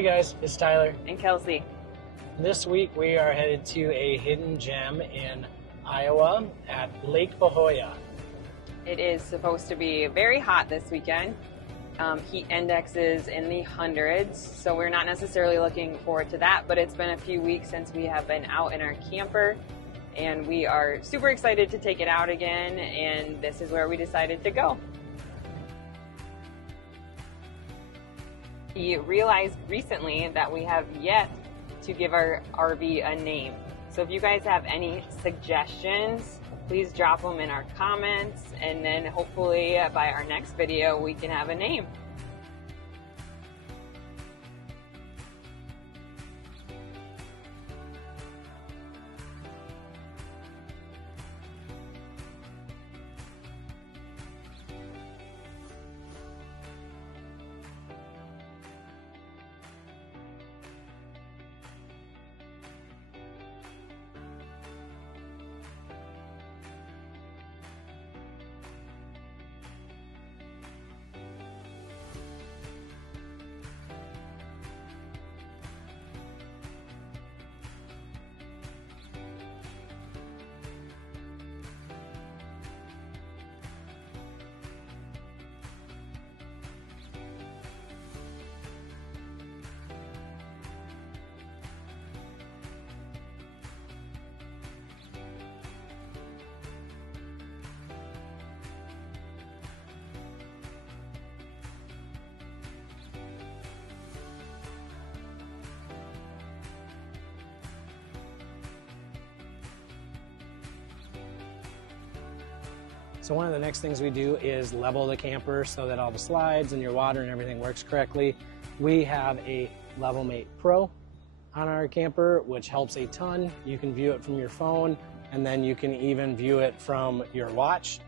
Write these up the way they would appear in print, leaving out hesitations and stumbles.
Hey guys, it's Tyler and Kelsey. This week we are headed to a hidden gem in Iowa at Lake Pahoja. It is supposed to be very hot this weekend. Heat index is in the hundreds, so we're not necessarily looking forward to that, but it's been a few weeks since we have been out in our camper and we are super excited to take it out again, and this is where we decided to go. We realized recently that we have yet to give our RV a name. So if you guys have any suggestions, please drop them in our comments, and then hopefully by our next video we can have a name. So one of the next things we do is level the camper so that all the slides and your water and everything works correctly. We have a LevelMate Pro on our camper, which helps a ton. You can view it from your phone, and then you can even view it from your watch,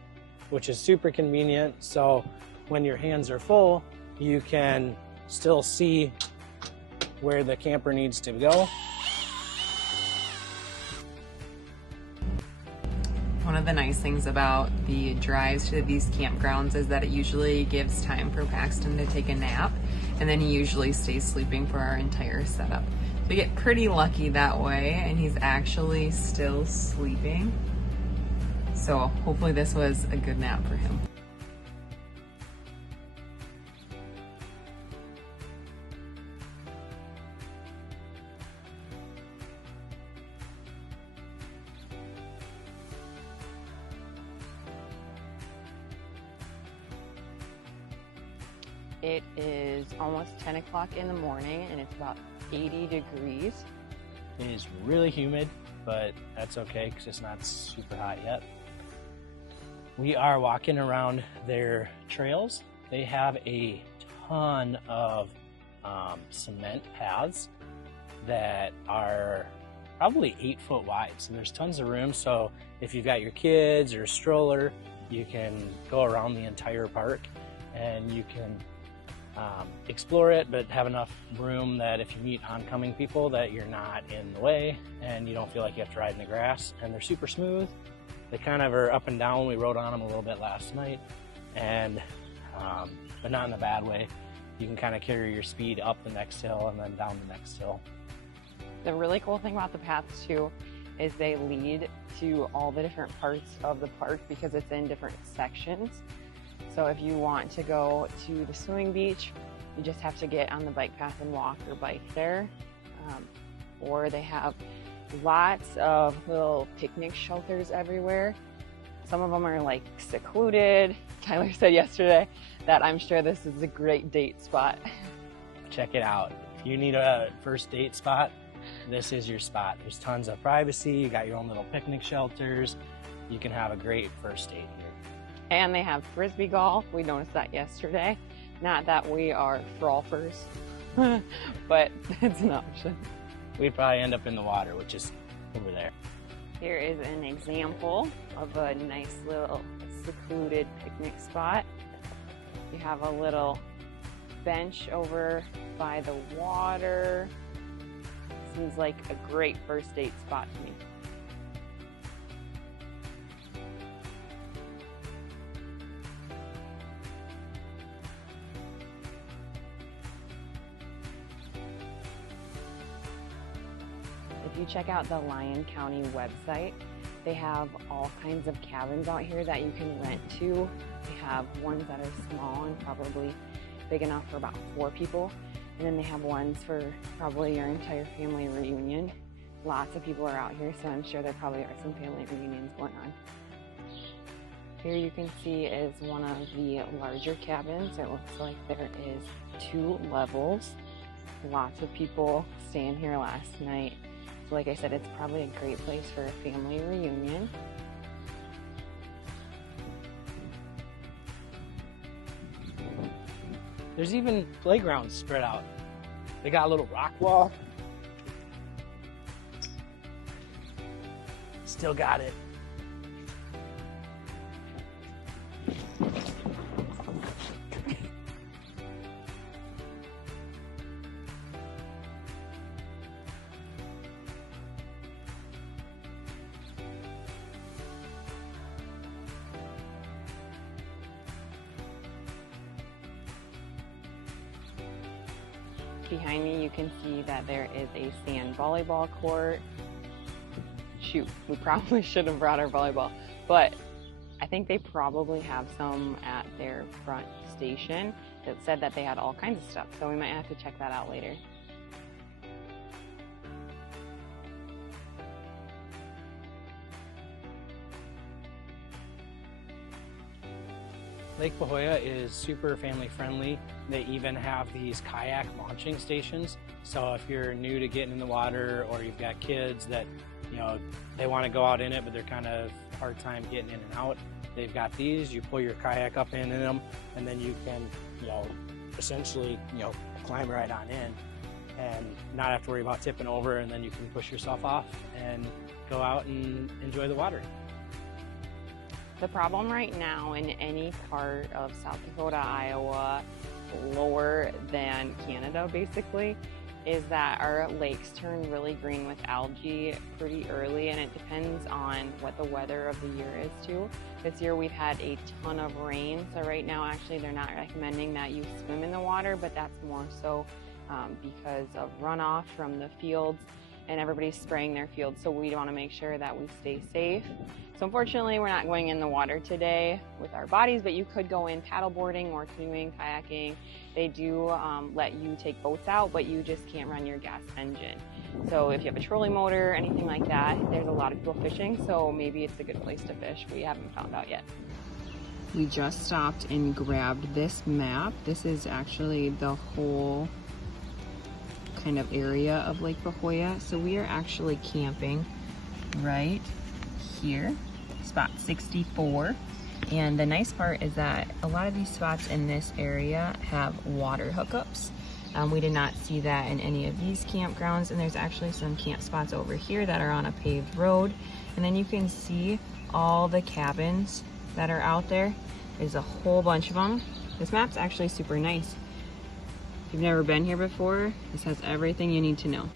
which is super convenient. So when your hands are full, you can still see where the camper needs to go. One of the nice things about the drives to these campgrounds is that it usually gives time for Paxton to take a nap, and then he usually stays sleeping for our entire setup. So we get pretty lucky that way, and he's actually still sleeping. So hopefully this was a good nap for him. It is almost 10 o'clock in the morning and it's about 80 degrees. It is really humid, but that's okay because it's not super hot yet. We are walking around their trails. They have a ton of cement paths that are probably 8 foot wide. So there's tons of room. So if you've got your kids or a stroller, you can go around the entire park and you can explore it, but have enough room that if you meet oncoming people that you're not in the way and you don't feel like you have to ride in the grass. And they're super smooth. They kind of are up and down. We rode on them a little bit last night, and but not in a bad way. You can kind of carry your speed up the next hill and then down the next hill. The really cool thing about the paths too is they lead to all the different parts of the park because it's in different sections. So if you want to go to the swimming beach, you just have to get on the bike path and walk or bike there. Or they have lots of little picnic shelters everywhere. Some of them are like secluded. Tyler said yesterday that I'm sure this is a great date spot. Check it out. If you need a first date spot, this is your spot. There's tons of privacy. You got your own little picnic shelters. You can have a great first date here. And they have frisbee golf. We noticed that yesterday. Not that we are frolfers, but it's an option. We'd probably end up in the water, which is over there. Here is an example of a nice little secluded picnic spot. You have a little bench over by the water. Seems like a great first date spot to me. If you check out the Lyon County website, they have all kinds of cabins out here that you can rent to. They have ones that are small and probably big enough for about 4 people. And then they have ones for probably your entire family reunion. Lots of people are out here, so I'm sure there probably are some family reunions going on. Here you can see is one of the larger cabins. It looks like there is 2 levels. Lots of people staying here last night. So like I said, it's probably a great place for a family reunion. There's even playgrounds spread out. They got a little rock wall. Still got it. Behind me, you can see that there is a sand volleyball court. Shoot, we probably should have brought our volleyball, but I think they probably have some at their front station that said that they had all kinds of stuff, so we might have to check that out later. Lake Pahoja is super family friendly. They even have these kayak launching stations. So if you're new to getting in the water, or you've got kids that, you know, they want to go out in it, but they're kind of hard time getting in and out, they've got these. You pull your kayak up in them, and then you can, you know, essentially, you know, climb right on in and not have to worry about tipping over, and then you can push yourself off and go out and enjoy the water. The problem right now in any part of South Dakota, Iowa, lower than Canada basically, is that our lakes turn really green with algae pretty early, and it depends on what the weather of the year is too. This year we've had a ton of rain, so right now actually they're not recommending that you swim in the water, but that's more so because of runoff from the fields, and everybody's spraying their fields, so we want to make sure that we stay safe. So unfortunately, we're not going in the water today with our bodies, but you could go in paddleboarding or canoeing, kayaking. They do let you take boats out, but you just can't run your gas engine. So if you have a trolling motor, anything like that, there's a lot of people fishing, so maybe it's a good place to fish. We haven't found out yet. We just stopped and grabbed this map. This is actually the whole kind of area of Lake Pahoja. So we are actually camping right here, spot 64. And the nice part is that a lot of these spots in this area have water hookups. We did not see that in any of these campgrounds, and there's actually some camp spots over here that are on a paved road. And then you can see all the cabins that are out there. There's a whole bunch of them. This map's actually super nice. If you've never been here before, this has everything you need to know.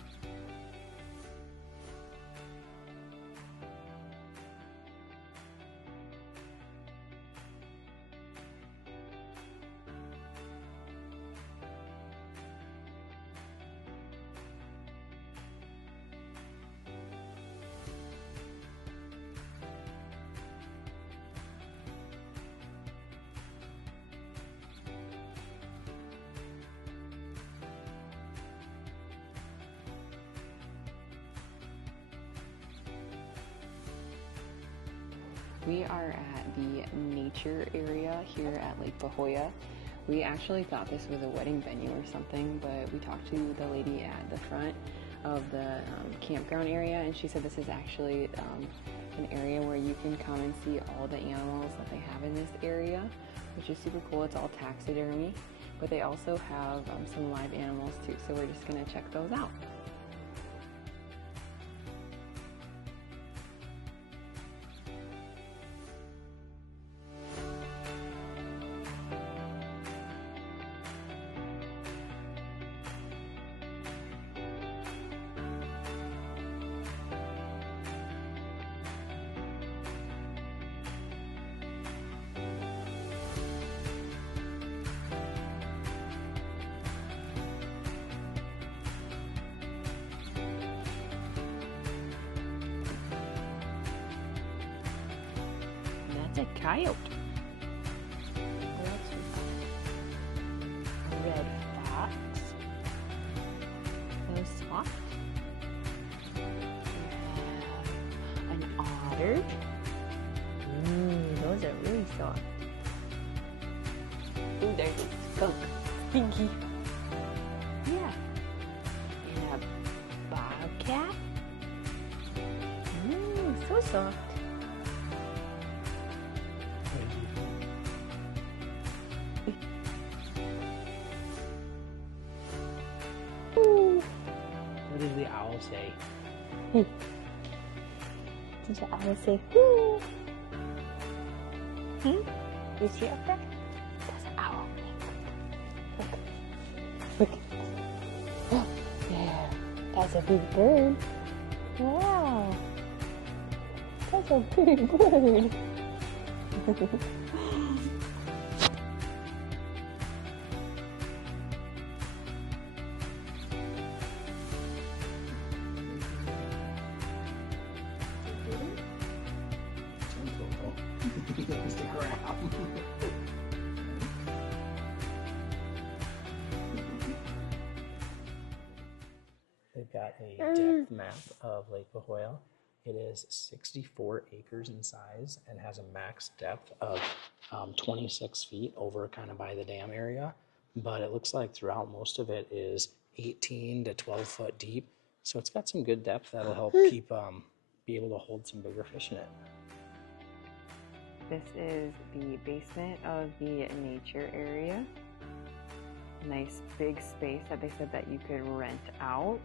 We are at the nature area here at Lake Pahoja. We actually thought this was a wedding venue or something, but we talked to the lady at the front of the campground area, and she said this is actually an area where you can come and see all the animals that they have in this area, which is super cool. It's all taxidermy, but they also have some live animals too, so we're just gonna check those out. That's a coyote. What else we got? A red fox. So soft. We have an otter. Those are really soft. Ooh, there's a skunk. Stinky. Yeah. And a bobcat. So soft. What does the owl say? Does the owl say whoo? You see up there? That's an owl. Look. Look. Yeah. That's a big bird. Wow. That's a big bird. They've got a depth map of Lake Pahoja. It is 64 acres in size and has a max depth of 26 feet over kind of by the dam area. But it looks like throughout most of it is 18 to 12 foot deep. So it's got some good depth that'll help keep be able to hold some bigger fish in it. This is the basement of the nature area. Nice big space that they said that you could rent out.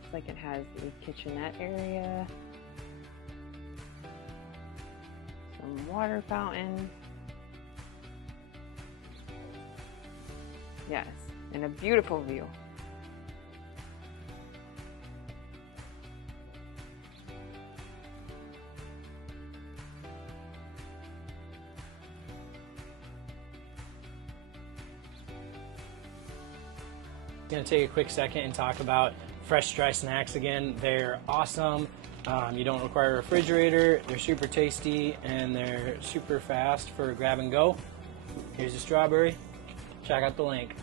Looks like it has a kitchenette area, some water fountains. Yes, and a beautiful view. Going to take a quick second and talk about fresh dry snacks again. They're awesome. You don't require a refrigerator. They're super tasty and they're super fast for grab and go. Here's a strawberry. Check out the link.